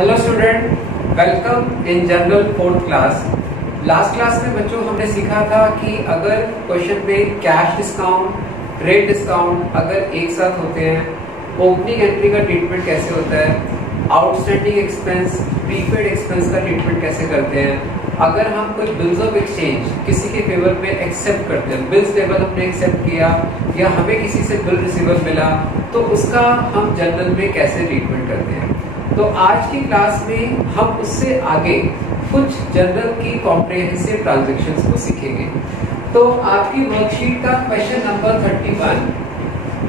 Hello student, welcome in general fourth class. Last class में बच्चों हमने सीखा था कि अगर क्वेश्चन में कैश डिस्काउंट, ट्रेड डिस्काउंट अगर एक साथ होते हैं, ओपनिंग एंट्री का ट्रीटमेंट कैसे होता है, आउटस्टैंडिंग एक्सपेंस, प्रीपेड एक्सपेंस का ट्रीटमेंट कैसे करते हैं, अगर हम कोई बिल्स ऑफ एक्सचेंज किसी के फेवर में एक्सेप्ट करते हैं, बिल्स टेबल हमने एक्सेप्ट किया या हमें किसी से बिल रिसीवर मिला, तो उसका हम जनरल में कैसे ट्रीटमेंट करते हैं। तो आज की क्लास में हम उससे आगे कुछ जनरल की कॉम्प्रिहेंसिव ट्रांजैक्शंस को सीखेंगे। तो आपकी वर्कशीट का question number 31,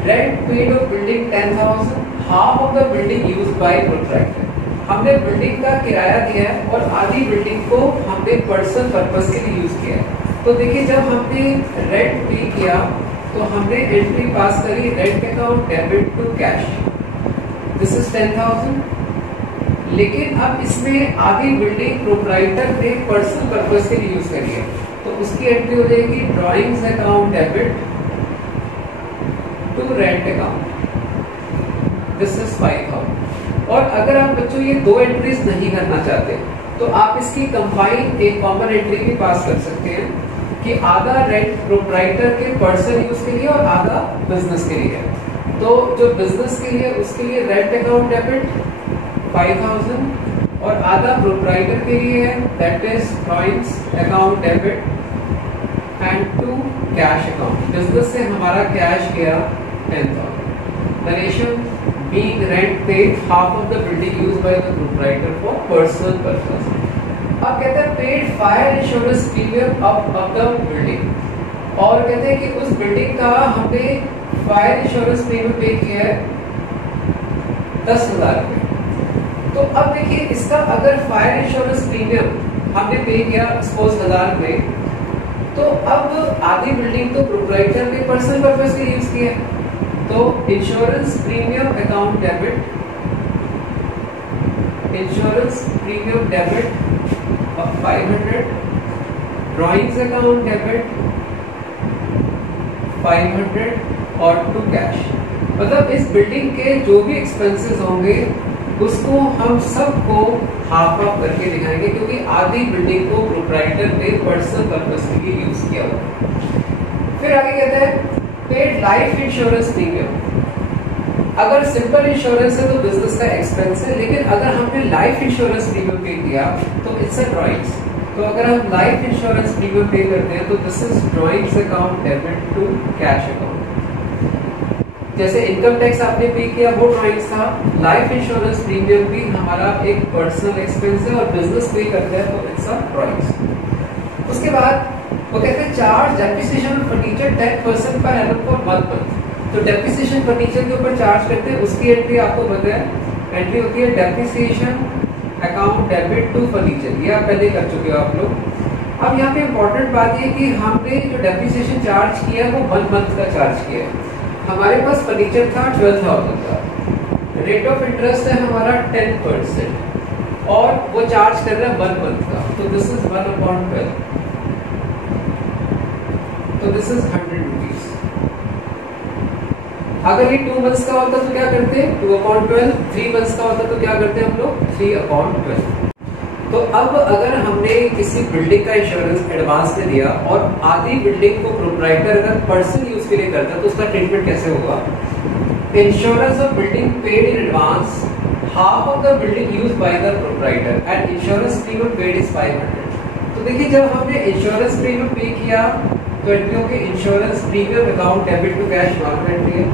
rent paid of building 10,000, half of the building used by proprietor. हमने बिल्डिंग का किराया दिया है और आधी बिल्डिंग को हमने पर्सनल पर्पस के लिए यूज किया है। तो देखिए, जब हमने रेंट पे किया तो हमने एंट्री पास करी, rent account debit to cash, this is 10,000। लेकिन अब इसमें आधी बिल्डिंग प्रोप्राइटर ने पर्सनल पर्पस के लिए यूज करी है, तो उसकी एंट्री हो जाएगी drawings account debit to rent account, this is 5,000। और अगर आप बच्चों ये दो एंट्रीज नहीं करना चाहते तो आप इसकी कंबाइन एक कॉमन एंट्री भी पास कर सकते हैं कि आधा रेंट प्रोप्राइटर के पर्सनल यूज के लिए और आधा बिजनेस के लिए। तो जो बिजनेस के लिए उसके लिए रेंट अकाउंट डेबिट 5,000 और आधा प्रोप्राइटर के लिए है, that is drawings account debit and to cash account. Business से हमारा कैश गया 10,000। The ratio being rent paid, half of the building used by the proprietor for personal purpose. अब कहते हैं paid fire insurance premium of the building, और कहते हैं कि उस बिल्डिंग का हमने फायर इंश्योरेंस प्रीमियम पे किया है 10,000 रुपए। तो अब देखिए, इसका अगर फायर इंश्योरेंस प्रीमियम हमने पे किया सपोज 1,000 रुपए, तो अब आधी बिल्डिंग तो प्रोप्राइटर ने पर्सनल पर्पस के लिए यूज किया है, तो insurance premium account debit, insurance premium debit 500, drawings account debit 500 और टू कैश। मतलब इस बिल्डिंग के जो भी एक्सपेंसेस होंगे उसको हम सबको हाफ हाफ करके दिखाएंगे, क्योंकि आधी बिल्डिंग को प्रोप्राइटर ने पर्सनल पर्पस के लिए यूज किया हुआ। फिर आगे कहते हैं पेड लाइफ इंश्योरेंस प्रीमियम। अगर सिंपल इंश्योरेंस है तो बिजनेस का एक्सपेंस है, लेकिन अगर हमने लाइफ इंश्योरेंस प्रीमियम पे किया तो इट्स अ ड्राइंग्स। तो अगर हम लाइफ इंश्योरेंस प्रीमियम पे करते हैं तो this is drawings account debit to cash account. जैसे इनकम टैक्स आपने पे किया वो ड्राइंग्स था, लाइफ इंश्योरेंस प्रीमियम भी हमारा एक पर्सनल एक्सपेंस है और बिजनेस पे करते हैं तो इट्स अ ड्राइंग्स। उसके बाद वो कहते हैं charge depreciation of furniture 10% per annum for 1 month. तो डेप्रिसिएशन फर्नीचर के ऊपर चार्ज करते हैं, उसकी एंट्री आपको पता है, एंट्री होती है depreciation account debit to furniture. ये आप पहले कर चुके हो आप लोग। अब यहाँ पे इम्पोर्टेंट बात ये कि हमने जो डेप्रिसिएशन चार्ज किया है वो 1 मंथ का चार्ज किया है। हमारे पास फर्नीचर था 12,000 का, रेट ऑफ इंटरेस्ट है हमारा 10% और वो चार्ज कर रहा है 1 मंथ का, तो दिस इज 1/12, तो दिस इज 100 रुपीज। अगर ये 2 मंथ्स का होता तो क्या करते, 2/12, 3 मंथ्स का होता तो क्या करते हम लोग, 3/12। तो अब अगर हमने किसी बिल्डिंग का इंश्योरेंस एडवांस में दिया और आधी बिल्डिंग को प्रोप्राइटर अगर पर्सनल यूज के लिए करता तो उसका ट्रीटमेंट कैसे होगा। Insurance of building paid in advance, half of the building used by the proprietor and insurance premium paid is 500। तो देखिए, जब हमने इंश्योरेंस प्रीमियम पे किया तो एंट्रियों के insurance premium account debit to cash normal entry है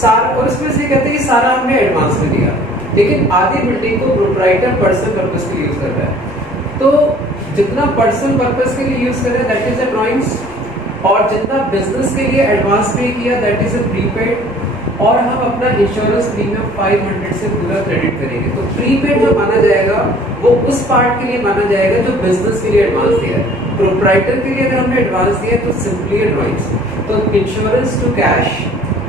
सारा, और इसमें से कहते हैं कि सारा हमने एडवांस में दिया, लेकिन आधी बिल्डिंग को प्रोप्राइटर पर्सनल पर्पस के लिए यूज कर रहा है। तो जितना पर्सनल पर्पस के लिए यूज कर रहा है दैट इज अ ड्राइंग्स, और जितना बिजनेस के लिए एडवांस पे किया दैट इज अ प्रीपेड, और हम अपना इंश्योरेंस प्रीमियम 500 से पूरा क्रेडिट करेंगे। तो प्रीपेड जो माना जाएगा वो उस पार्ट के लिए माना जाएगा जो बिजनेस के लिए एडवांस दिया है। प्रोप्राइटर के लिए अगर हमने एडवांस दिया तो सिंपली ड्राइंग्स। तो इंश्योरेंस टू कैश,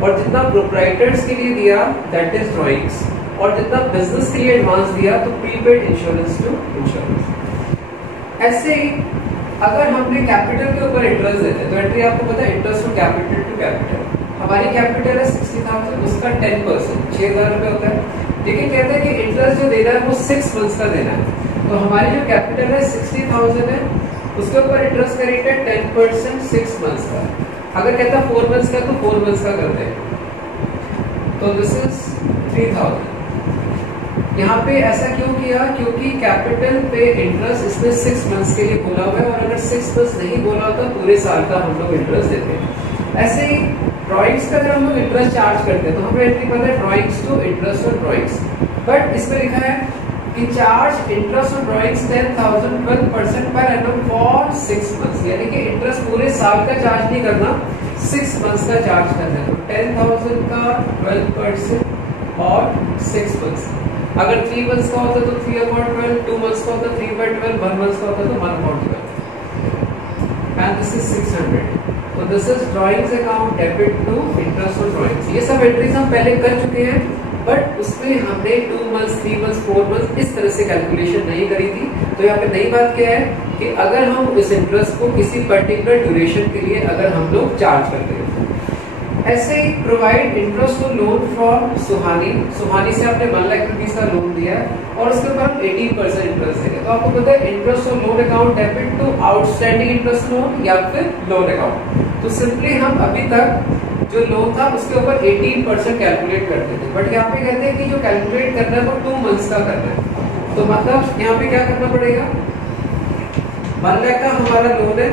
और जितना प्रोप्राइटर्स के लिए दिया दैट इज ड्राइंग्स, और जितना बिजनेस के लिए एडवांस दिया तो प्रीपेड इंश्योरेंस टू इंश्योरेंस। ऐसे ही अगर हमने कैपिटल के ऊपर इंटरेस्ट देते हैं तो एंट्री आपको पता है इंटरेस्ट टू कैपिटल हमारी कैपिटल है 60,000, उसका 10% 6,000 रुपये होता है। लेकिन कहते हैं कि इंटरेस्ट जो देना है वो 6 मंथ्स का देना है। तो हमारी जो कैपिटल है 60,000 है, उसके ऊपर इंटरेस्ट का रेट है 10% 6 मंथ्स का। अगर कहता है 4 मंथ्स का तो 4 मंथ्स का करते हैं। तो दिस इज 3,000। यहाँ पे ऐसा क्यों किया? क्योंकि कैपिटल पे इंटरेस्ट इसमें 6 मंथ्स के लिए बोला हुआ है, और अगर 6 मंथ्स नहीं बोला होता पूरे साल का हम लोग इंटरेस्ट देते हैं। ऐसे ही ड्रॉइंग्स का अगर हम लोग इंटरेस्ट चार्ज करते हैं तो हमें एंट्री पता है drawings to interest on drawings, but इसमें लिखा है कि charge interest on drawings 10,000 12% per annum for 6 months, यानी कि इंटरेस्ट पूरे साल का चार्ज नहीं करना, 6 मंथ्स का चार्ज करना है। तो 10,000 का 12% और 6 मंथ्स। अगर 3 मंथ्स का होता तो 3/12, 2 मंथ्स का होता 3/12, 1 मंथ का होता तो 1/12, एंड दिस इज 600। तो this is drawings account debit to interest on drawings. ये सब एंट्रीज हम पहले कर चुके हैं, बट उसमें हमने 2 मंथ्स 3 मंथ्स 4 मंथ्स इस तरह से कैलकुलेशन नहीं करी थी। तो यहाँ पे नई बात क्या है कि अगर हम इस इंटरेस्ट को किसी पर्टिकुलर ड्यूरेशन के लिए अगर हम लोग चार्ज करते हैं, ऐसे ही provide interest on loan from Suhani. Suhani से आपने 1 लाख रुपीज का लोन दिया है और उसके ऊपर हम 18% इंटरेस्ट देंगे। तो आपको पता है interest on loan account debit to outstanding interest loan या फिर लोन अकाउंट। तो सिंपली हम अभी तक जो लोन था उसके ऊपर 18% कैलकुलेट करते थे, बट यहाँ पे कहते हैं कि जो कैलकुलेट करना है वो 2 मंथ्स का करना है। तो मतलब यहाँ पे क्या करना पड़ेगा? 1 लाख का हमारा लोन है,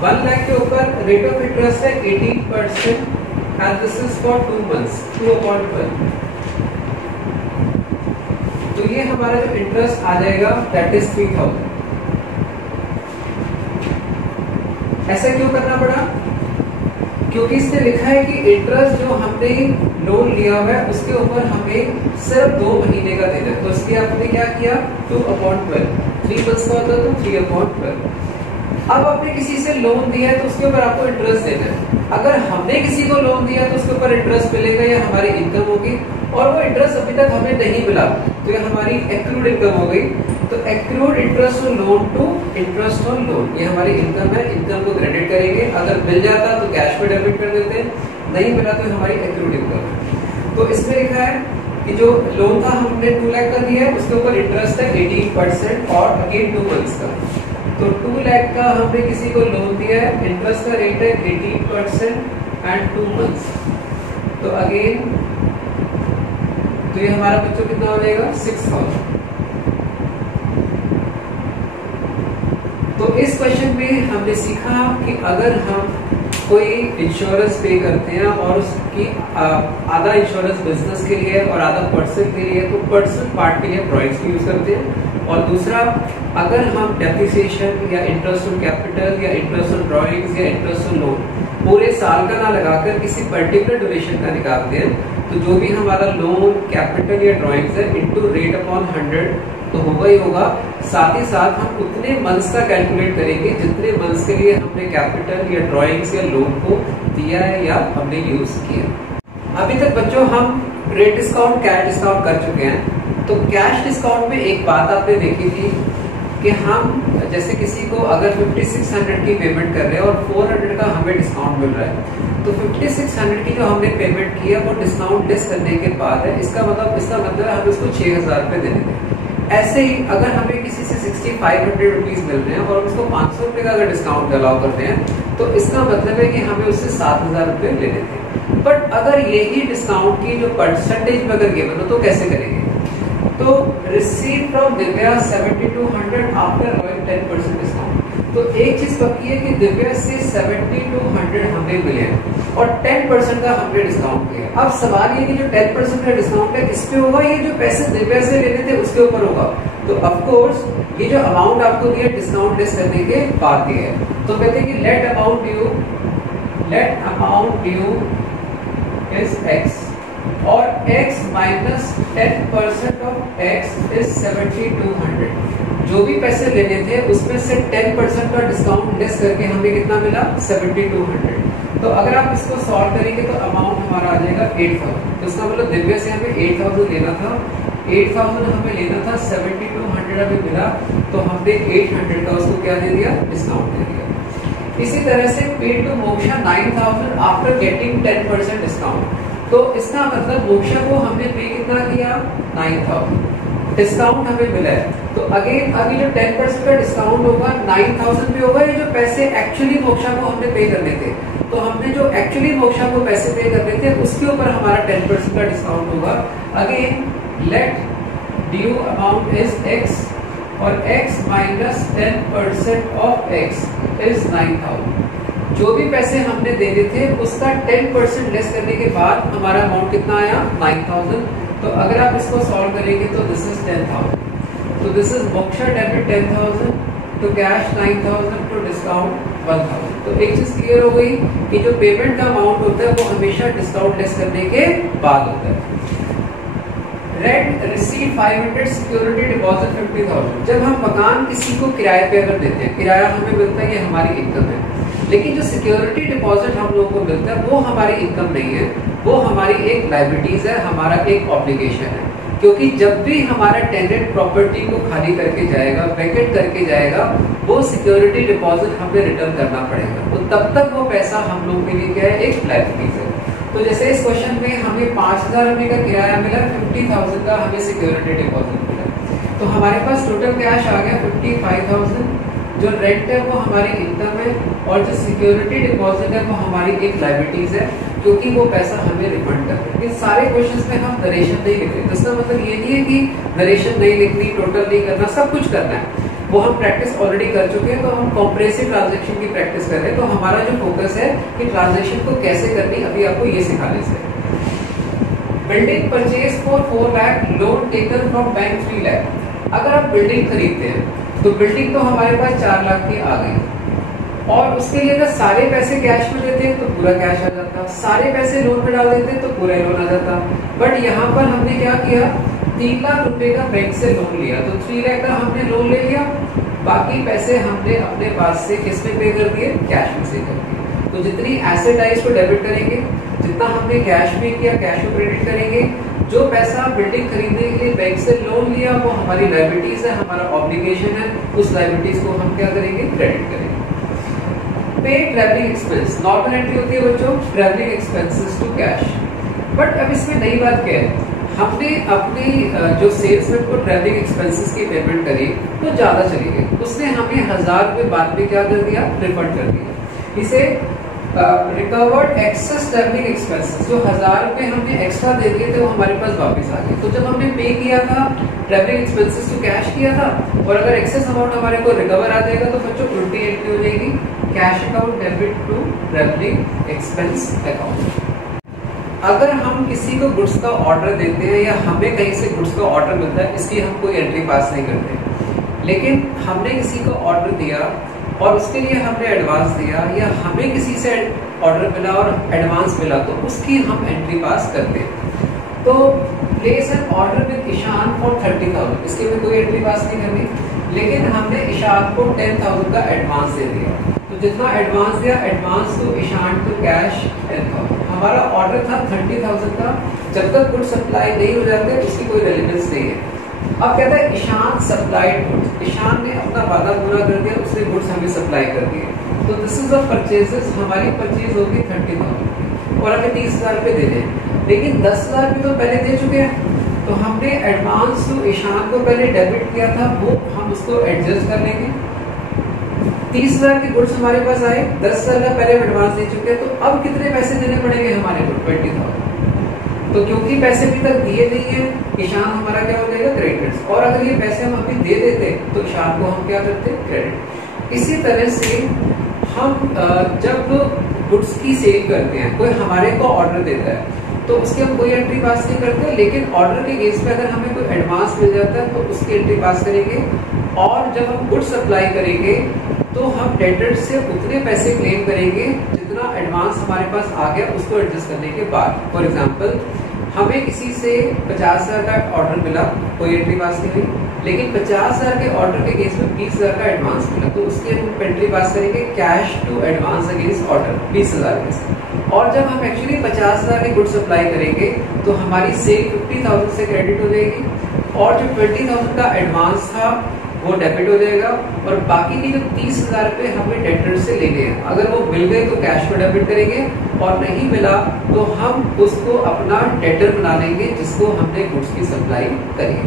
1 लाख के ऊपर रेट ऑफ इंटरेस्ट है 18% and this is for 2 months 2/12। तो ये हमारा जो इंटरेस्ट आ जाएगा दैट इज 3,000। ऐसा क्यों करना पड़ा? क्योंकि इसने लिखा है कि इंटरेस्ट जो हमने लोन लिया हुआ है उसके ऊपर हमें सिर्फ 2 महीने का देना है। तो इसलिए आपने क्या किया? 2/12, 3 मंथ्स का होता तो 3/12। अब आपने किसी से लोन दिया है तो उसके ऊपर आपको इंटरेस्ट देना है। अगर हमने किसी को लोन दिया तो उसके ऊपर इंटरेस्ट मिलेगा या हमारी इनकम होगी, और वो इंटरेस्ट अभी तक हमें नहीं मिला तो ये हमारी एक्रूड इनकम हो गई। तो accrued interest on loan to interest on loan, ये हमारी इनकम है, इनकम को क्रेडिट करेंगे। अगर मिल जाता तो कैश में डेबिट कर देते हैं, नहीं मिला तो हमारी एक्रूड इनकम है। तो इसमें लिखा है कि जो लोन था हमने 2 लाख का दिया है, उसके ऊपर इंटरेस्ट है 18% और अगेन 2 मंथ्स का। तो 2 लाख का हमने किसी को लोन दिया है, इंटरेस्ट का रेट है 18% एंड 2 मंथ्स। तो अगेन तो ये हमारा बच्चों कितना हो जाएगा? 6,000। तो इस क्वेश्चन में हमने सीखा कि अगर हम कोई इंश्योरेंस पे करते हैं और उसकी आधा इंश्योरेंस बिजनेस के लिए और आधा पर्सन के लिए, तो पर्सन पार्ट के लिए ड्रॉइंग्स की यूज करते हैं, और दूसरा अगर हम डेप्रिसिएशन या इंटरेस्ट ऑन कैपिटल या इंटरेस्ट ऑन ड्रॉइंग्स या इंटरेस्ट ऑन लोन पूरे साल का ना लगाकर किसी पर्टिकुलर ड्यूरेशन का निकालते हैं, तो जो भी हमारा लोन कैपिटल या ड्रॉइंग्स है इनटू रेट अपॉन 100 तो होगा ही होगा। साथ ही साथ हम उतने मंथ्स का कैलकुलेट करेंगे जितने मंथ्स के लिए हमने कैपिटल या ड्रॉइंग्स या लोन को दिया है या हमने यूज किया। अभी तक बच्चों हम रेट डिस्काउंट, कैश डिस्काउंट कर चुके हैं। तो कैश डिस्काउंट में एक बात आपने देखी थी कि हम जैसे किसी को अगर 5600 की पेमेंट कर रहे हैं और 400 का हमें डिस्काउंट मिल रहा है, तो 5600 की जो हमने पेमेंट की है वो डिस्काउंट लेस करने के बाद है। इसका मतलब हम इसको 6000 रुपए देने दें। ऐसे ही अगर हमें किसी से 6500 रुपीज मिल रहे हैं और उसको 500 रुपए का अगर डिस्काउंट अलाउ करते हैं, तो इसका मतलब है कि हमें उससे 7000 रुपए लेने थे। बट अगर यही डिस्काउंट की जो परसेंटेज में अगर गिवन हो तो कैसे करेंगे? तो receive from Divya 7200 after 10% discount. तो एक चीज पक्की है कि दिव्या से 7200 हमें मिले हैं और 10% का हमने डिस्काउंट किया। अब सवाल ये कि जो 10% का डिस्काउंट है इस पे होगा, ये जो पैसे दिव्या से लेने थे उसके ऊपर होगा। तो ऑफ कोर्स ये जो अमाउंट आपको दिया डिस्काउंट लेस करने के बाद दिया है। तो कहते हैं कि let amount due is x और x minus 10% of x is 7200। जो भी पैसे लेने थे उसमें से 10% का डिस्काउंट लेस करके हमें कितना मिला? 7200। तो अगर आप इसको सॉल्व करेंगे तो अमाउंट हमारा आ जाएगा 8000। तो इसका मतलब दिव्या से हमें 8000 लेना था, 8000 हमें लेना था, 7200 हमें मिला, तो हमने 800 का उसको क्या दे दिया? डिस्काउंट दे दिया। इसी तरह से paid to Moksha 9,000 after getting 10% discount. तो इसका मतलब मोक्षा को हमने पे कितना किया 9,000, डिस्काउंट हमें मिला है। तो अगेन अभी जो 10% का डिस्काउंट होगा 9,000 पे होगा, ये जो पैसे एक्चुअली मोक्षा को हमने पे करने थे, तो हमने जो एक्चुअली मोक्षा को पैसे पे करने थे उसके ऊपर हमारा 10% का डिस्काउंट होगा। Again let due amount is x और x minus 10% of x is 9,000। जो भी पैसे हमने देने थे उसका 10% लेस करने के बाद हमारा अमाउंट कितना आया 9,000। तो अगर आप इसको सॉल्व करेंगे तो दिस इज 10,000। तो this is Moksha debit 10,000 to cash 9,000 to discount 1,000। तो एक चीज क्लियर हो गई कि जो पेमेंट का अमाउंट होता है वो हमेशा डिस्काउंट लेस करने के बाद होता है। Rent receive 500 security deposit 50,000। जब हम मकान किसी को किराए पे अगर देते हैं, किराया हमें मिलता है, ये हमारी इनकम है, लेकिन जो सिक्योरिटी डिपॉजिट हम लोगों को मिलता है वो हमारी इनकम नहीं है, वो हमारी एक लायबिलिटीज है, हमारा एक ऑब्लिगेशन है। क्योंकि जब भी हमारा टेनेंट प्रॉपर्टी को खाली करके जाएगा, वैकेट करके जाएगा, वो सिक्योरिटी डिपॉजिट हमें रिटर्न करना पड़ेगा। तो तब तक वो पैसा हम लोग के लिए क्या है, एक लायबिलिटीज है। तो जैसे इस क्वेश्चन में हमें 5,000 रुपए का किराया मिला, 50,000 का हमें सिक्योरिटी डिपॉजिट मिला, तो हमारे पास टोटल कैश आ गया 55,000। जो रेंट है वो हमारी इनकम है और जो सिक्योरिटी डिपॉजिट है वो हमारी एक लायबिलिटीज है, क्योंकि वो पैसा हमें रिफंड करते हैं। इन सारे क्वेश्चंस में हम नरेशन नहीं लिख रहे, इसका मतलब ये नहीं है कि नरेशन नहीं लिखनी, टोटल नहीं करना, सब कुछ करना है, वो हम प्रैक्टिस ऑलरेडी कर चुके हैं। तो हम कॉम्प्रेसिव ट्रांजैक्शन की प्रैक्टिस कर रहे हैं। तो हमारा जो फोकस है कि ट्रांजैक्शन को कैसे करनी, अभी आपको ये सिखाने से। Building purchase for 4 lakh, loan taken from bank 3 lakh. अगर आप बिल्डिंग खरीदते हैं तो बिल्डिंग तो हमारे पास 4 लाख की आ गई, और उसके लिए अगर सारे पैसे कैश में देते तो पूरा कैश आ जाता, सारे पैसे लोन में डाल देते तो पूरा लोन आ जाता। बट यहाँ पर हमने क्या किया, 3 लाख रुपए का बैंक से लोन लिया, तो 3 लाख का हमने लोन ले लिया, बाकी पैसे हमने अपने पास से किस में पे कर दिए, कैश में से कर दिए। तो जितनी एसेट आई उसको डेबिट करेंगे, जितना हमने कैश पे किया कैश को क्रेडिट करेंगे। जो पैसा बिल्डिंग खरीदने के लिए बैंक से लोन लिया वो हमारी लायबिलिटीज है, हमारा ऑब्लिगेशन है, उस लायबिलिटीज को हम क्या करेंगे, क्रेडिट करेंगे। पे ट्रैवलिंग एक्सपेंस, नॉर्मल एंट्री होती है बच्चों, travelling expenses to cash. But अब इसमें नई बात क्या है, हमने अपनी जो सेल्समैन को ट्रैवलिंग एक्सपेंसेस की पेमेंट करी तो ज्यादा चली गई, उसने हमें 1,000 रुपए बाद में क्या कर दिया, रिफंड कर दिया। इसे रिकवर्ड एक्सेस ट्रैवलिंग एक्सपेंसेस, जो 1,000 रुपए हमने एक्स्ट्रा दे दिए थे वो हमारे पास वापस आ गए। तो जब हमने पे किया था ट्रैवलिंग एक्सपेंसेस टू कैश किया था, और अगर एक्सेस अमाउंट हमारे को रिकवर आ जाएगा तो बच्चों उल्टी एंट्री हो जाएगी, cash account debit to travelling expense account. अगर हम किसी को गुड्स का ऑर्डर देते हैं या हमें कहीं से गुड्स का ऑर्डर मिलता है, इसकी हम कोई एंट्री पास नहीं करते, लेकिन हमने किसी को ऑर्डर दिया और उसके लिए हमने एडवांस दिया, या हमें किसी से ऑर्डर मिला और एडवांस मिला, तो उसकी हम एंट्री पास करते हैं। तो place an order with Ishan for 30,000, इसके में कोई एंट्री पास नहीं करनी, लेकिन हमने ईशान को 10,000 का एडवांस दे दिया। तो जितना एडवांस दिया, advance to Ishan to cash 10,000। हमारा ऑर्डर था 30,000 का, जब तक गुड्स सप्लाई नहीं हो जाते उसकी कोई रेलेवेंस नहीं है। अब कहता है ईशान सप्लाइड गुड्स, ईशान ने अपना वादा पूरा कर दिया, उसने गुड्स हमें सप्लाई कर दिए। तो दिस इज द परचेजेस, हमारी परचेज होगी 30,000 और हमें 30,000 रुपए देने हैं, लेकिन 10,000 रुपए तो पहले दे चुके हैं। तो हमने एडवांस टू ईशान को पहले डेबिट किया था, वो हम उसको एडजस्ट कर लेंगे। 30,000 के गुड्स हमारे पास आए, 10,000 का पहले एडवांस दे चुके हैं, तो अब कितने पैसे देने पड़ेंगे हमारे को, 20,000। तो क्योंकि पैसे अभी तक दिए नहीं है, ईशान हमारा क्या हो जाएगा, क्रेडिट। और अगर ये पैसे हम अभी दे देते तो ईशान को हम क्या करते, क्रेडिट। इसी तरह से हम जब गुड्स की सेल करते हैं, कोई हमारे को ऑर्डर देता है तो उसकी हम कोई एंट्री पास नहीं करते, लेकिन ऑर्डर के केस पे अगर हमें कोई एडवांस मिल जाता है तो उसकी एंट्री पास करेंगे। और जब हम गुड्स सप्लाई करेंगे तो हम डेटर से उतने पैसे क्लेम करेंगे जितना एडवांस हमारे पास आ गया, उसको एडजस्ट करने के बाद। फॉर एग्जाम्पल, हमें किसी से 50,000 का ऑर्डर मिला, कोई एंट्री पास नहीं हुई, लेकिन 50,000 के ऑर्डर के केस में 20,000 का एडवांस मिला, तो उसकी हम एंट्री पास करेंगे cash to advance against order 20,000 के साथ। और जब हम एक्चुअली 50,000 की गुड्स सप्लाई करेंगे तो हमारी सेल 50,000 से क्रेडिट हो जाएगी, और जो 20,000 का एडवांस था वो डेबिट हो जाएगा, और बाकी की जो 30,000 रुपए हमें डेटर से लेने हैं, अगर वो मिल गए तो कैश में डेबिट करेंगे, और नहीं मिला तो हम उसको अपना डेटर बना लेंगे जिसको हमने गुड्स की सप्लाई करी है।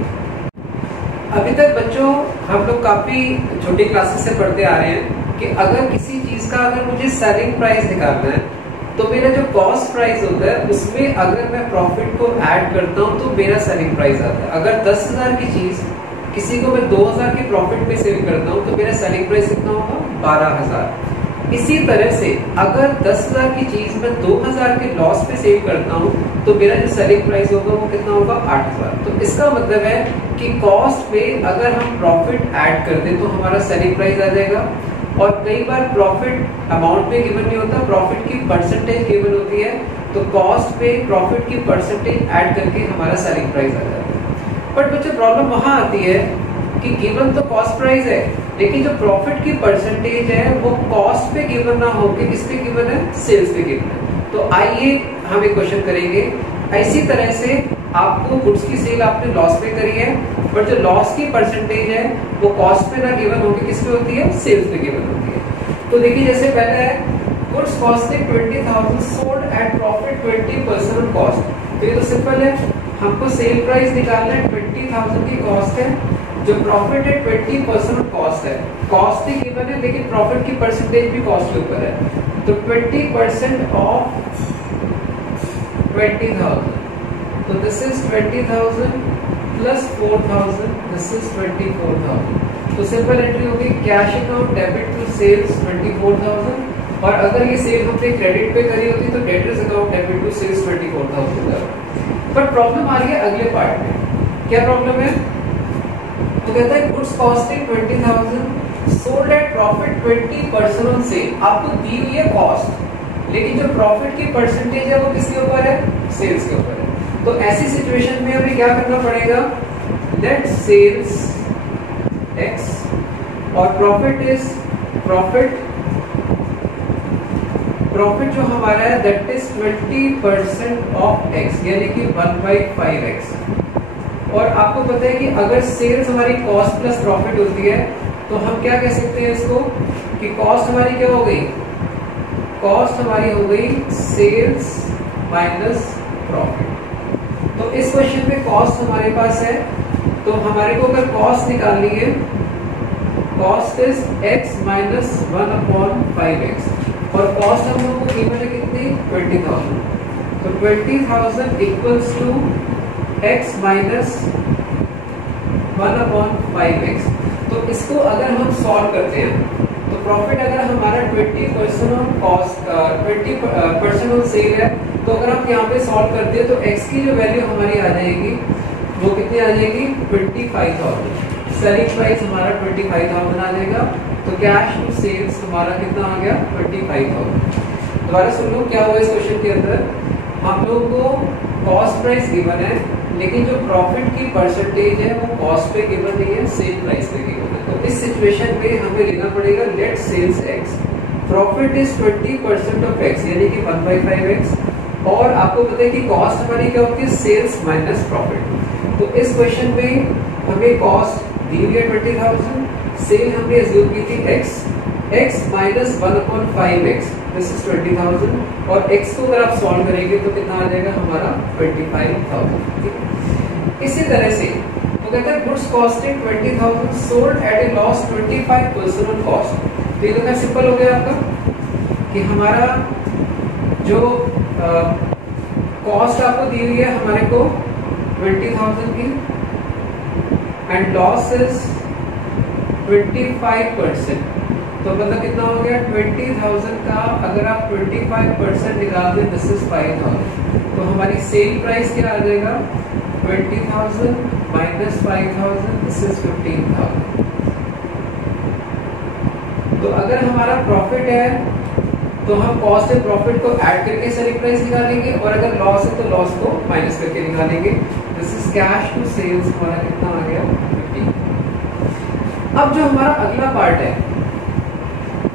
अभी तक बच्चों हम लोग काफी छोटी क्लासेस से पढ़ते आ रहे हैं कि अगर किसी चीज का अगर मुझे सेलिंग प्राइस निकालना है तो मेरा जो कॉस्ट प्राइस होता है उसमें अगर मैं प्रॉफिट को ऐड करता हूं तो मेरा सेलिंग प्राइस आता है। अगर 10,000 की चीज किसी को मैं 2,000 के प्रॉफिट में सेल करता हूं तो मेरा सेलिंग प्राइस कितना होगा? 12,000। इसी तरह से अगर 10,000 की चीज मैं 2,000 के लॉस पे सेल करता हूं तो मेरा जो सेलिंग प्राइस होगा वो कितना होगा? 8,000। तो इसका मतलब है कि कॉस्ट पे अगर हम प्रॉफिट ऐड कर दें तो हमारा सेलिंग प्राइस आ जाएगा। और कई बार प्रॉफिट अमाउंट पे गिवन नहीं होता, प्रॉफिट की परसेंटेज गिवन होती है, तो कॉस्ट पे प्रॉफिट की परसेंटेज ऐड करके हमारा सेलिंग प्राइस आ जाता है। बट बच्चों प्रॉब्लम वहां आती है कि गिवन तो कॉस्ट प्राइस है, लेकिन जो प्रॉफिट की परसेंटेज है वो कॉस्ट पे गिवन ना होकर किस पे गिवन है? सेल्स पे गिवन है। तो आइए हम एक क्वेश्चन करेंगे। इसी तरह से आपको गुड्स की सेल आपने लॉस पे करी है, बट जो लॉस की परसेंटेज है वो कॉस्ट पे ना गिवन होगी, किस पे होती है? सेल्स पे गिवन होती है। तो देखिए जैसे पहले है goods costing 20,000 sold eight profit 20% on cost. तो ये तो सिंपल है, हमको सेल प्राइस निकालना है, 20,000 की कॉस्ट है, जो प्रॉफिट है 20% ऑन कॉस्ट है। कॉस्ट ही गिवन है लेकिन प्रॉफिट की परसेंटेज भी कॉस्ट के ऊपर है। तो 20% ऑफ 20,000, तो this is 20,000 plus 4,000, this is 24,000। तो सिंपल एंट्री होगी cash account debit to sales 24,000, और अगर ये सेल हमने क्रेडिट पे करी होती तो debtors account debit to sales 24,000। But problem आ रही है अगले पार्ट में। क्या प्रॉब्लम है? तो कहता है goods costing 20,000 sold eight profit 20% on sale. आपको दी हुई है कॉस्ट, लेकिन जो प्रॉफिट की परसेंटेज है वो किसके ऊपर है? सेल्स के ऊपर है। तो ऐसी सिचुएशन में हमें क्या करना पड़ेगा? लेट सेल्स एक्स और प्रॉफिट इज प्रॉफिट जो हमारा है दैट इज 20% ऑफ एक्स, यानी कि 1/5x। और आपको पता है कि अगर सेल्स हमारी कॉस्ट प्लस प्रॉफिट होती है तो हम क्या कह सकते हैं इसको कि कॉस्ट हमारी क्या हो गई? कॉस्ट हमारी हो गई सेल्स माइनस प्रॉफिट। तो इस क्वेश्चन में कॉस्ट हमारे पास है, तो हमारे को अगर कॉस्ट निकालनी है, cost is x minus 1/5x, और कॉस्ट हम लोग को गिवन है कितनी? 20,000। तो 20,000 equals to x minus 1/5x। तो इसको अगर हम सॉल्व करते हैं तो प्रॉफिट अगर हमारा 20% ऑन कॉस्ट 20% ऑन सेल है, तो अगर हम यहाँ पे सॉल्व करते हैं तो x की जो वैल्यू हमारी आ जाएगी वो कितनी आ जाएगी? 25,000। सेलिंग प्राइस हमारा 25,000 आ जाएगा। तो कैश टू सेल्स हमारा कितना आ गया? 25,000। दोबारा सुन लो क्या हुआ इस क्वेश्चन के अंदर। हम लोग को कॉस्ट प्राइस गिवन है, लेकिन जो प्रॉफिट की परसेंटेज है वो कॉस्ट पे गिवन नहीं है, सेल प्राइस पे गिवन है। तो इस सिचुएशन में हमें लेना पड़ेगा let sales X, profit is 20% of X यानी कि 1/5x, और आपको पता है कि कॉस्ट हमारी क्या होती है? Sales minus profit. तो इस क्वेश्चन में हमें कॉस्ट दी हुई है 20,000, सेल हमने एज्यूम की थी x minus 1/5x, this is 20,000, और x को अगर आप सॉल्व करेंगे तो कितना आ जाएगा हमारा? 25,000। इसी तरह से तो कहते हैं goods costing 20,000 sold at a loss 25% on cost. तो ये तो सिंपल हो गया आपका कि हमारा जो कॉस्ट आपको दी हुई है हमारे को 20,000 की, एंड लॉस इज 25%। तो मतलब कितना हो गया? 20,000 का अगर आप 25% निकाल दें दिस इज 5,000, तो हमारी सेल प्राइस क्या आ जाएगा? 20,000 माइनस 5,000, दिस इज 15,000। तो अगर हमारा प्रॉफिट है तो हम कॉस्ट एंड प्रॉफिट को ऐड करके सेलिंग प्राइस निकालेंगे, और अगर लॉस है तो लॉस को माइनस करके निकालेंगे। This is cash to sales हमारा कितना आ गया? 15। अब जो हमारा अगला पार्ट है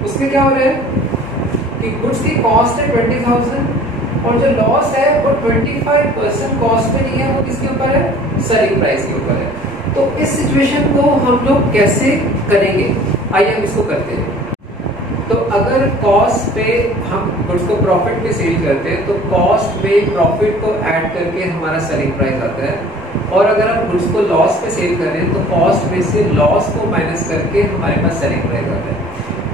उसमें क्या हो रहा है कि गुड्स की कॉस्ट है 20,000, और जो लॉस है वो 25% कॉस्ट पे नहीं है, वो किसके ऊपर है? सेलिंग प्राइस के ऊपर है। तो इस सिचुएशन को हम लोग कैसे करेंगे, आइए हम इसको करते हैं। तो अगर कॉस्ट पे हम गुड्स को प्रॉफिट पे सेल करते हैं तो कॉस्ट में प्रॉफिट को ऐड करके हमारा सेलिंग प्राइस आता है, और अगर हम गुड्स को लॉस पे सेल कर रहे हैं तो कॉस्ट में से लॉस को माइनस करके हमारे पास सेलिंग प्राइस आता है।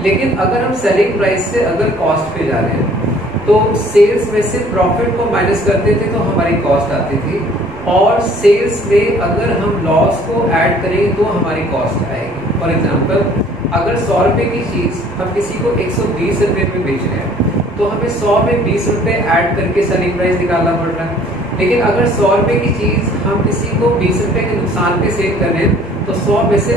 लेकिन अगर हम सेलिंग प्राइस से अगर कॉस्ट पे जा रहे हैं तो सेल्स में से प्रॉफिट को माइनस करते थे तो हमारी कॉस्ट आती थी, और सेल्स में अगर हम लॉस को ऐड करेंगे तो हमारी कॉस्ट आएगी। फॉर एग्जाम्पल, अगर 100 रुपए की चीज हम किसी को 120 रुपए में बेच रहे हैं तो हमें 100 में 20 रुपए ऐड करके सेलिंग प्राइस निकालना पड़ रहा है। लेकिन अगर 100 रुपए की चीज हम किसी को 20 रुपए के नुकसान पे सेल कर रहे हैं तो 100 में से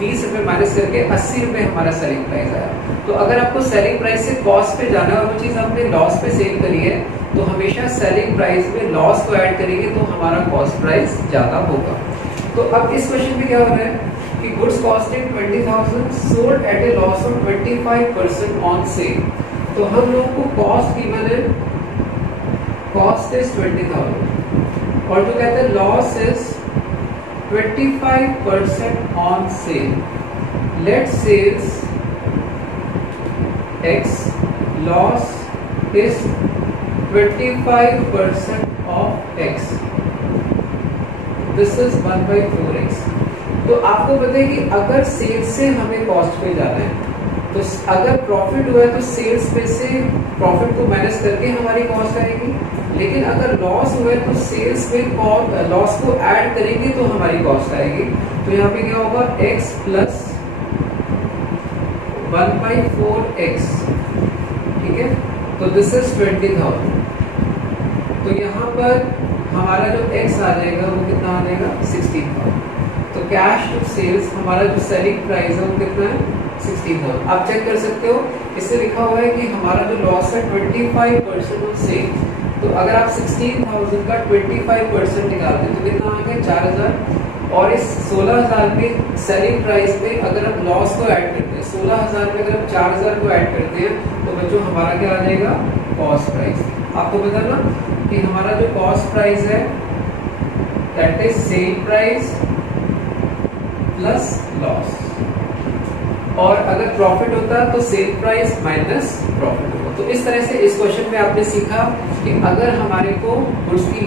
20 रुपए माइनस करके 80 रुपए हमारा सेलिंग प्राइस आया। तो अगर आपको सेलिंग प्राइस से कॉस्ट पे जाना है और वो चीज आपने लॉस पे सेल करी है तो हमेशा सेलिंग प्राइस में लॉस को ऐड करेंगे तो हमारा कॉस्ट प्राइस ज्यादा होगा। तो अब इस क्वेश्चन में क्या हो रहा है कि goods costing 20,000 sold at a loss of 25% on sale. तो हम लोगों को कॉस्ट गिवन है, कॉस्ट इज 20,000 और जो कहते हैं loss is 25% on sale. Let sales x loss is 25% of x, this is 1/4x। तो आपको पता है कि अगर सेल्स से हमें कॉस्ट पे जाना है तो अगर प्रॉफिट हुआ है तो सेल्स पे से प्रॉफिट को माइनस करके हमारी कॉस्ट आएगी, लेकिन अगर लॉस हुआ है तो सेल्स में लॉस को ऐड करेंगे तो हमारी कॉस्ट आएगी। तो यहाँ पे क्या होगा x प्लस 1/4x, ठीक है। तो दिस इज 20,000। तो यहाँ पर हमारा जो x आ जाएगा वो कितना आ जाएगा 16,000। तो कैश टू सेल्स हमारा जो सेलिंग प्राइस है वो कितना है 16,000। आप चेक कर सकते हो, इससे लिखा हुआ है कि हमारा जो लॉस है 25% ऑन सेल। तो अगर आप 16,000 का 25% निकालते हैं तो कितना आ गया 4,000, और इस 16,000 में सेलिंग प्राइस में अगर हम लॉस को ऐड करते हैं, 16,000 में अगर हम 4,000 को ऐड करते हैं तो बच्चों हमारा क्या आ जाएगा कॉस्ट प्राइस। आपको पता ना कि हमारा जो कॉस्ट प्राइस है that is sale price plus loss, और अगर प्रॉफिट होता है तो सेल प्राइस माइनस प्रॉफिट होगा। तो इस तरह से इस क्वेश्चन में आपने सीखा कि अगर हमारे को गुड्स की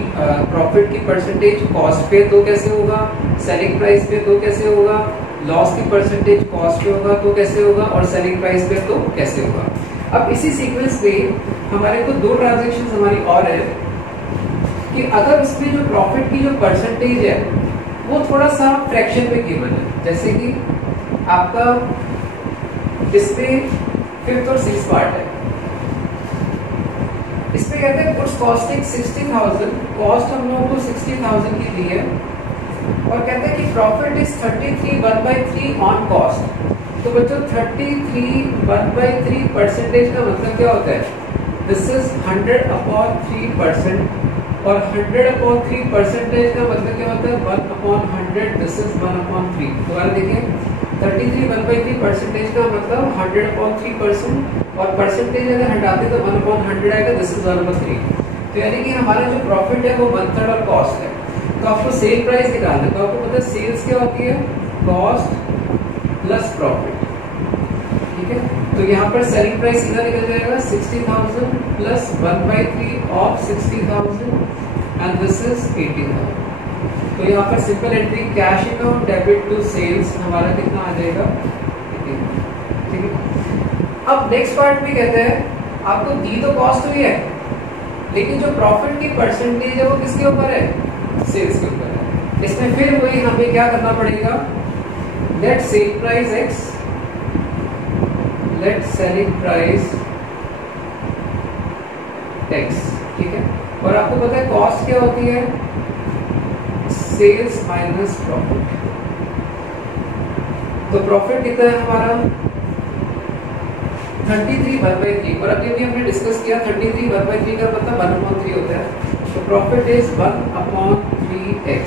प्रॉफिट की परसेंटेज कॉस्ट पे तो कैसे होगा, सेलिंग प्राइस पे तो कैसे होगा, लॉस की परसेंटेज कॉस्ट पे होगा तो कैसे होगा, और सेलिंग प्राइस पे तो कैसे होगा। अब इसी सीक्वेंस में हमारे को दो ट्रांजेक्शन हमारी और है कि अगर उसमें जो प्रॉफिट की जो परसेंटेज है वो थोड़ा सा फ्रैक्शन में गिवन है, जैसे कि आपका इसमें 5th और 6th पार्ट है। इसमें कहते हैं गुड्स कॉस्टिंग 60,000, कॉस्ट हम लोगों को 60,000 की दी है, और कहते हैं कि प्रॉफिट इज 33 1/3 ऑन कॉस्ट। तो बच्चों 33 1/3 परसेंटेज का मतलब क्या होता है, दिस इज 100/3%, और 100/3 परसेंटेज का मतलब क्या होता है 1/100, दिस इज 1/3। दोबारा देखिए, 33 1/3 परसेंटेज का मतलब 100/3%, और परसेंटेज अगर हटाते तो 1/100 आएगा, दिस इज 1/3। तो यानी कि हमारा जो प्रॉफिट है वो 1/3 और कॉस्ट है। तो आपको सेल प्राइस निकालना है, तो आपको पता है सेल्स क्या होती है कॉस्ट प्लस प्रॉफिट, ठीक है। तो यहाँ पर सेलिंग प्राइस सीधा निकल जाएगा 60,000 plus 1/3 of 60,000 and this is 80,000। तो यहाँ पर simple entry cash account debit to sales हमारा कितना आ जाएगा, ठीक है। अब नेक्स्ट पार्ट में कहते हैं आपको दी तो कॉस्ट हुई है, लेकिन जो प्रॉफिट की परसेंटेज है वो किसके ऊपर है, सेल्स के ऊपर है। इसमें फिर वही हमें क्या करना पड़ेगा, let sale price x, let selling price x, ठीक है। और आपको पता है कॉस्ट क्या होती है, सेल्स माइनस प्रॉफिट। तो प्रॉफिट कितना है हमारा 33 1/3, और अभी भी हमने डिस्कस किया 33 1/3 का मतलब 1/3 होता है। तो प्रॉफिट इज 1/3x,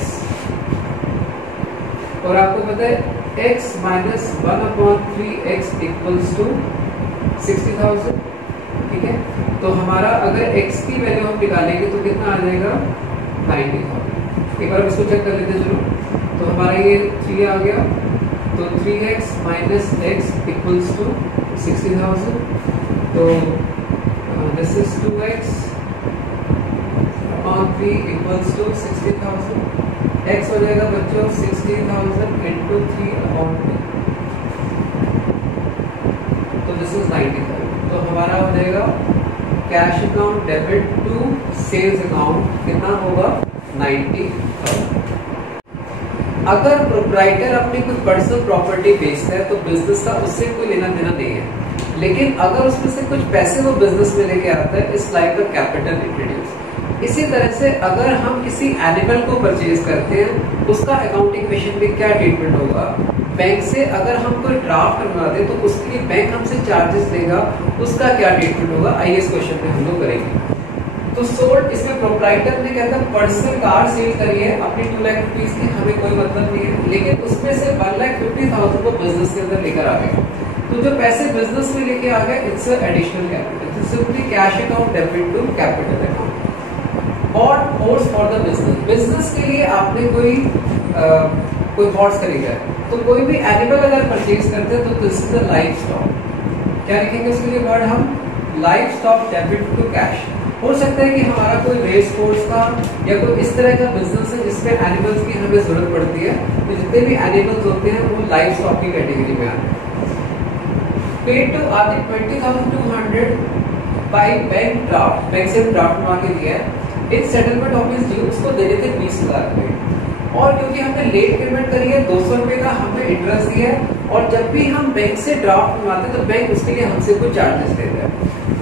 और आपको पता है x minus 1/3x equals to 60,000, ठीक है। तो हमारा अगर x की वैल्यू हम निकालेंगे तो कितना आ जाएगा 90,000। एक बार इसको चेक कर लेते हैं, चलो तो हमारा ये 3 आ गया, तो 3x minus x equals to 60,000, तो this is 2x upon 3 equals to 60,000, x हो जाएगा बच्चों 60,000 इंटू 3 अपॉन 3, तो दिस इज 90,000। तो हमारा हो जाएगा cash account debit to sales account कितना होगा 90,000। अगर प्रोप्राइटर अपनी कोई पर्सनल प्रॉपर्टी बेचता है तो बिजनेस का उससे कोई लेना देना नहीं है, लेकिन अगर उसमें से कुछ पैसे वो बिजनेस में लेके आता है, it's like the capital introduce. इसी तरह से अगर हम किसी एनिमल को परचेज करते हैं, उसका अकाउंटिंग क्वेश्चन में क्या ट्रीटमेंट होगा, बैंक से अगर हम कोई ड्राफ्ट बनवा दे तो उसके लिए बैंक हमसे चार्जेस लेगा, उसका क्या ट्रीटमेंट होगा, आइए इस क्वेश्चन में हम लोग करेंगे। तो सोल्ड, इसमें प्रोप्राइटर ने कहता है पर्सनल कार सेल करिए अपनी 2 लाख रुपीज की, हमें कोई मतलब नहीं है, लेकिन उसमें से 1,50,000 को बिजनेस के अंदर लेकर आ गए। तो जो पैसे बिजनेस में लेके आ गए, it's additional capital, simply cash account debit to capital account. और horse for the business, business के लिए आपने कोई हॉर्स खरीदा है, तो कोई भी एनिमल अगर परचेज करते हैं तो this is a life stock. क्या लिखेंगे उसके लिए वर्ड हम, life stock debit to cash. हो सकता है कि हमारा कोई रेस कोर्स का या कोई इस तरह का बिजनेस है जिसमें एनिमल्स की हमें जरूरत पड़ती है, तो जितने भी एनिमल्स होते हैं वो लाइफ स्टॉक की कैटेगरी में आते हैं। Paid to Aditya 20,200 by bank draft, bank से ड्राफ्ट बनवा के दिया है, इन सेटलमेंट ऑफिस ड्यू, उसको देने थे 20,000 रुपए, और क्योंकि हमने लेट पेमेंट करी है 200 रुपए का हमने इंटरेस्ट दिया है, और जब भी हम बैंक से ड्राफ्ट बनवाते हैं तो बैंक उसके लिए हमसे कुछ चार्जेस लेता है।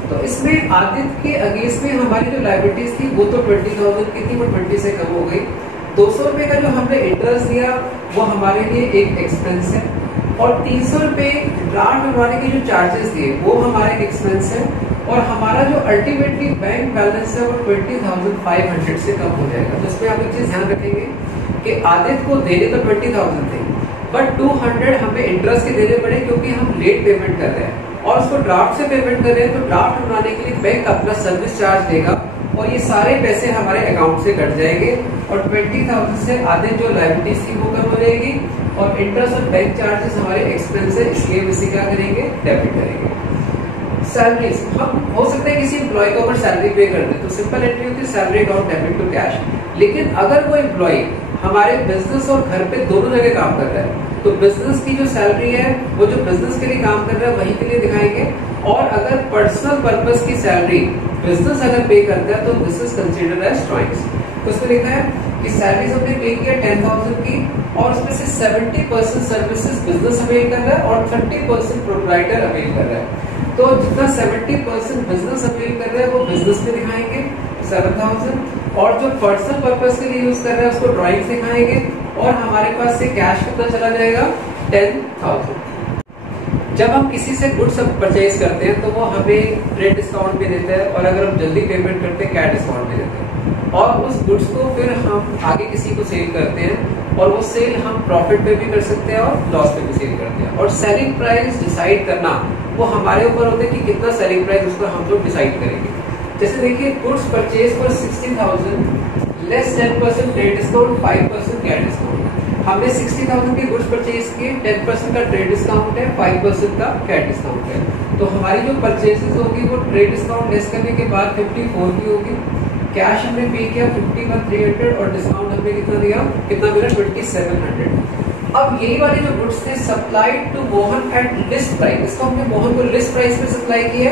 तो इसमें आदित्य के अगेंस्ट में हमारी जो लायबिलिटीज थी वो तो 20,000 की थी, वो 20 से कम हो गई। 200 रुपए का जो हमने इंटरेस्ट दिया वो हमारे लिए एक एक्सपेंस है, और 300 रुपए ड्राफ्ट बनवाने के जो चार्जेस दिए वो हमारे एक्सपेंस है, और हमारा जो अल्टीमेटली बैंक बैलेंस है वो 20,500 से कम हो जाएगा। तो इसमें आप एक चीज ध्यान रखेंगे कि आदित्य को देने तो 20,000 थे, बट 200 हमें इंटरेस्ट के देने पड़े क्योंकि हम लेट पेमेंट कर रहे हैं, और उसको ड्राफ्ट से पेमेंट कर रहे हैं, तो ड्राफ्ट बनवाने के लिए बैंक अपना सर्विस चार्ज देगा, और ये सारे पैसे हमारे अकाउंट से कट जाएंगे, और 20,000 से आधे जो लायबिलिटीज थी वो कम हो जाएगी, और इंटरेस्ट और बैंक चार्जेस हमारे एक्सपेंस है, इसलिए इसे क्या करेंगे, डेबिट करेंगे। सैलरीज, हम हो सकता है किसी एम्प्लॉय को अगर सैलरी पे कर दे तो सिंपल एंट्री होती है salary account debit to cash, लेकिन अगर वो एम्प्लॉय हमारे बिजनेस और घर पे दोनों जगह काम कर रहा है तो बिजनेस की जो सैलरी है वो जो बिजनेस के लिए काम कर रहा है वहीं के लिए दिखाएंगे, और अगर पर्सनल पर्पस की सैलरी बिजनेस अगर पे करता है तो this is considered as drawings. तो उसमें लिखा है कि सैलरीज हमने पे किया 10,000 की, और उसमें से 70% सर्विसेज बिजनेस अवेल कर रहा है और 30% प्रोप्राइटर अवेल कर रहा है। तो जितना 70% बिजनेस अवेल कर रहा है वो बिजनेस में दिखाएंगे 7,000, और जो पर्सनल पर्पस के लिए यूज कर रहा है उसको ड्राइंग दिखाएंगे, और हमारे पास से कैश कितना चला जाएगा 10,000। जब हम किसी से गुड्स परचेज करते हैं तो वो हमें ट्रेड डिस्काउंट भी देता है, और अगर हम जल्दी पेमेंट करते हैं कैश डिस्काउंट भी देते हैं, और उस गुड्स को फिर हम आगे किसी को सेल करते हैं, और वो सेल हम प्रॉफिट पे भी कर सकते हैं और लॉस पे भी सेल करते हैं। और सेलिंग प्राइस डिसाइड करना वो हमारे ऊपर होता है कि कितना सेलिंग प्राइस उसको हम लोग डिसाइड करेंगे। जैसे देखिए goods purchase for 60,000 less 10% trade discount, 5% cash discount. हमने 60,000 के गुड्स परचेज किए, 10% का ट्रेड डिस्काउंट है, 5% का कैश डिस्काउंट है। तो हमारी जो परचेजेस होगी वो ट्रेड डिस्काउंट लेस करने के बाद 54 की होगी, कैश हमने पे किया 51,300, और डिस्काउंट हमने कितना दिया, कितना मिला 2,700। अब यही वाले जो गुड्स थे supplied to Mohan at list price, इसको हमने मोहन को लिस्ट प्राइस पे सप्लाई किया,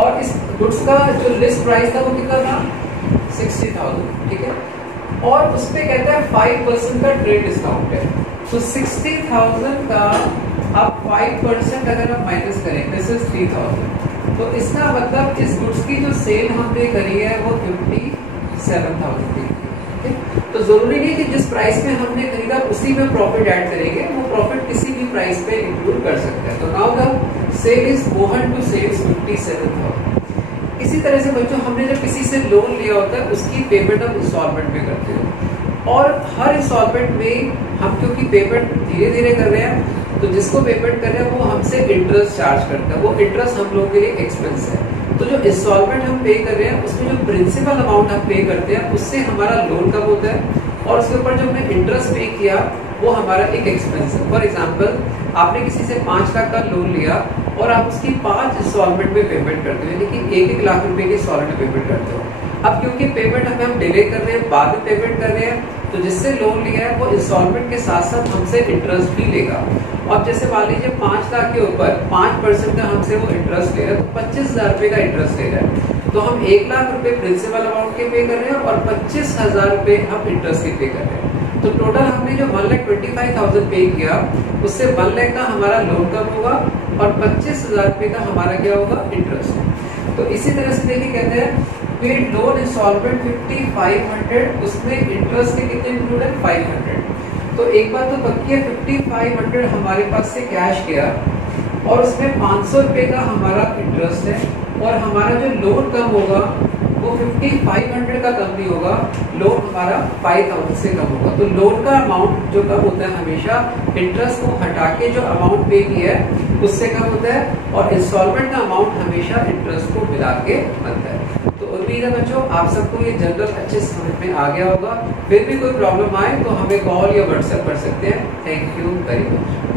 और इस गुड्स का जो लिस्ट प्राइस था वो कितना था 60,000, ठीक है, और उस पे कहता है 5% का ट्रेड डिस्काउंट है। तो 60,000 का अब 5% अगर हम माइनस करें दिस इज 3,000, तो इसका मतलब इस गुड्स की जो सेल हमने करी है वो 57,000 की। तो जरूरी नहीं कि जिस प्राइस में हमने खरीदा उसी में प्रॉफिट ऐड करेंगे, वो प्रॉफिट किसी भी प्राइस पे इंक्लूड कर सकते हैं। तो now the sale is Mohan to sales 57,000। इसी तरह से बच्चों हमने जब किसी से लोन लिया होता है उसकी पेमेंट हम इंस्टॉलमेंट में करते हैं, और हर इंस्टॉलमेंट में हम क्योंकि पेमेंट धीरे धीरे कर रहे हैं तो जिसको पेमेंट कर रहे हैं वो हमसे इंटरेस्ट चार्ज करता है, वो इंटरेस्ट हम लोगों के लिए एक्सपेंस है। तो जो इंस्टॉलमेंट हम पे कर रहे हैं उसमें जो प्रिंसिपल अमाउंट हम पे करते हैं उससे हमारा लोन कब होता है, और उसके ऊपर जो हमने इंटरेस्ट पे किया वो हमारा एक एक्सपेंस है। फॉर एग्जाम्पल आपने किसी से 5 लाख का लोन लिया और आप उसकी 5 इंस्टॉलमेंट में पेमेंट करते हो, यानी कि 1-1 लाख रुपए की इंस्टॉलमेंट पेमेंट करते हो। अब क्योंकि पेमेंट हमें हम डिले कर रहे हैं, बाद में पेमेंट कर रहे हैं, तो जिससे लोन लिया है वो इंस्टॉलमेंट के साथ साथ हमसे इंटरेस्ट भी लेगा। अब जैसे मान लीजिए 5 लाख के ऊपर 5% का हमसे वो इंटरेस्ट ले रहा है, तो 25,000 रुपए का इंटरेस्ट ले रहा है। तो हम 1 लाख रुपए प्रिंसिपल अमाउंट के पे कर रहे हैं और 25,000 रुपए हम इंटरेस्ट के पे कर रहे हैं। तो टोटल हमने जो 1,25,000 पे किया उससे 1 लाख का हमारा लोन कम होगा और 25,000 रुपए का हमारा क्या होगा, इंटरेस्ट। तो इसी तरह से देखिए कहते हैं पेड लोन इंस्टॉलमेंट 5,500, उसमें इंटरेस्ट के कितने इंक्लूड है, 500। तो एक बात तो पक्की है, 5,500 हमारे पास से कैश गया और उसमें 500 रुपए का हमारा इंटरेस्ट है और हमारा जो लोन कम होगा वो 5,500 का कम नहीं होगा, लोन हमारा 5,000 से कम होगा। तो लोन का अमाउंट जो कम होता है हमेशा इंटरेस्ट को हटा के जो अमाउंट पे किया है उससे कम होता है, और इंस्टॉलमेंट का अमाउंट हमेशा इंटरेस्ट को मिला के बनता है। तो उम्मीद है बच्चों आप सबको ये जनरल अच्छे समझ में आ गया होगा। फिर भी कोई प्रॉब्लम आए तो हमें कॉल या व्हाट्सएप कर सकते हैं। Thank you very much.